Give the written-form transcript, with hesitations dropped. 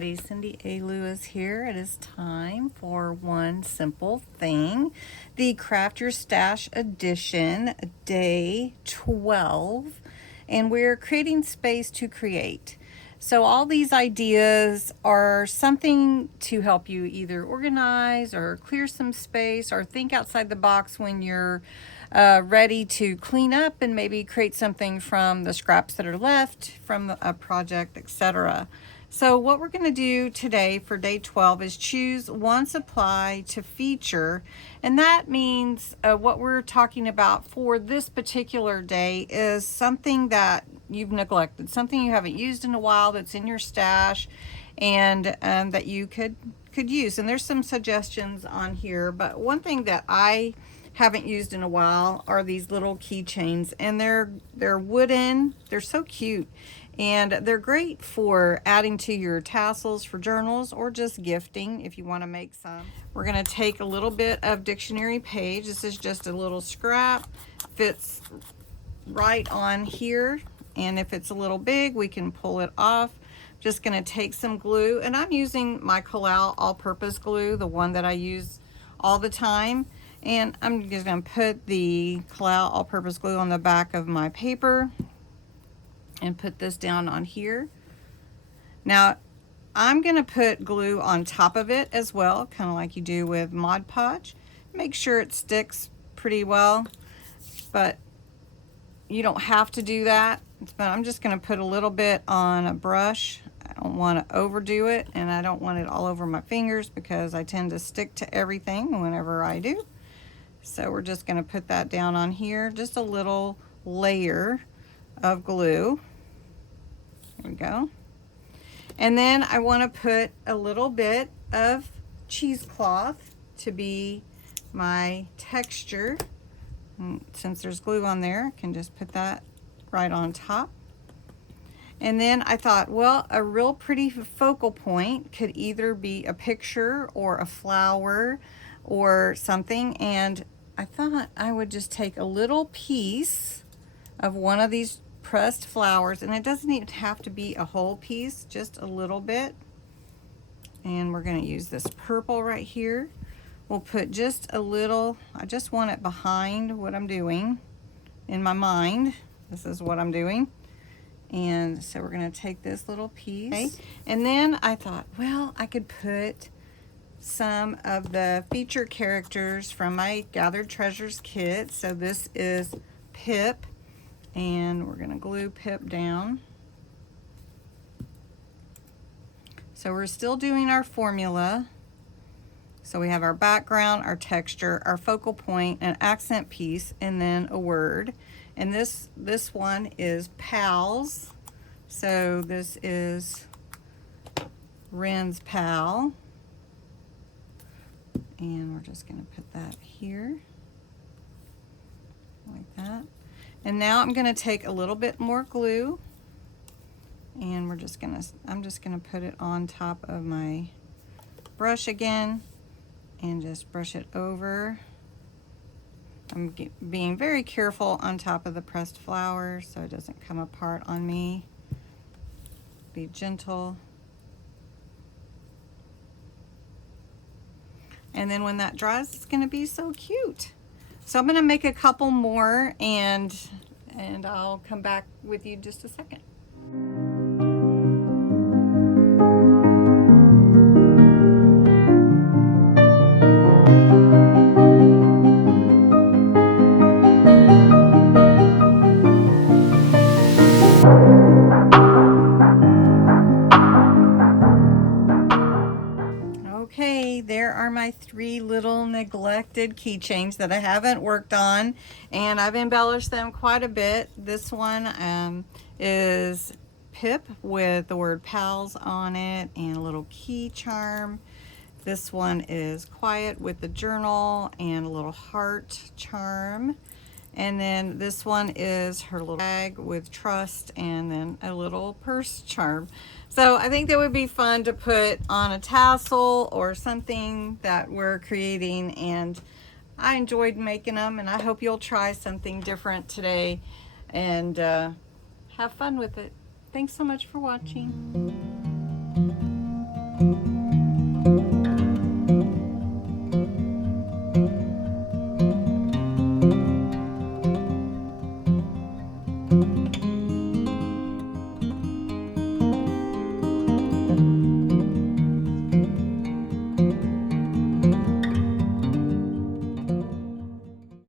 everybody, Cindy A. Lewis here. It is time for one simple thing, the Craft Your Stash edition, day 12, and we're creating space to create. So all these ideas are something to help you either organize or clear some space or think outside the box when you're ready to clean up and maybe create something from the scraps that are left from a project, etc. So what we're going to do today for day 12 is choose one supply to feature, and that means what we're talking about for this particular day is something that you've neglected, something you haven't used in a while that's in your stash and that you could use. And there's some suggestions on here, but one thing that I haven't used in a while are these little keychains, and they're wooden. They're so cute, and they're great for adding to your tassels for journals or just gifting if you want to make some. We're going to take a little bit of dictionary page. This is just a little scrap, fits right on here, and if it's a little big we can pull it off. Just going to take some glue, and I'm using my Collal all-purpose glue, the one that I use all the time. And I'm just going to put the Collal all-purpose glue on the back of my paper and put this down on here. Now I'm going to put glue on top of it as well, kind of like you do with Mod Podge. Make sure it sticks pretty well, but you don't have to do that. But I'm just going to put a little bit on a brush. I don't want to overdo it, and I don't want it all over my fingers because I tend to stick to everything whenever I do. So we're just going to put that down on here, just a little layer of glue. There we go. And then I want to put a little bit of cheesecloth to be my texture. And since there's glue on there, I can just put that right on top. And then I thought, well, a real pretty focal point could either be a picture or a flower or something, and I thought I would just take a little piece of one of these pressed flowers, and it doesn't even have to be a whole piece, just a little bit. And we're going to use this purple right here. We'll put just a little, I just want it behind what I'm doing in my mind. This is what I'm doing. And so we're going to take this little piece. Okay. And then I thought, well, I could put some of the feature characters from my Gathered Treasures kit. So this is Pip, and we're going to glue Pip down. So we're still doing our formula. So we have our background, our texture, our focal point, an accent piece, and then a word. And this one is Pals. So this is Ren's Pal. And we're just going to put that here like that. And now I'm going to take a little bit more glue, and I'm just going to put it on top of my brush again and just brush it over. I'm being very careful on top of the pressed flower so it doesn't come apart on me. Be gentle. And then when that dries, it's going to be so cute. So I'm going to make a couple more, and I'll come back with you in just a second. Okay, there are my three little neglected keychains that I haven't worked on, and I've embellished them quite a bit. This one is Pip with the word Pals on it and a little key charm. This one is Quiet with the journal and a little heart charm. And then this one is her little bag with trust and then a little purse charm. So I think that would be fun to put on a tassel or something that we're creating, and I enjoyed making them, and I hope you'll try something different today and have fun with it. Thanks so much for watching.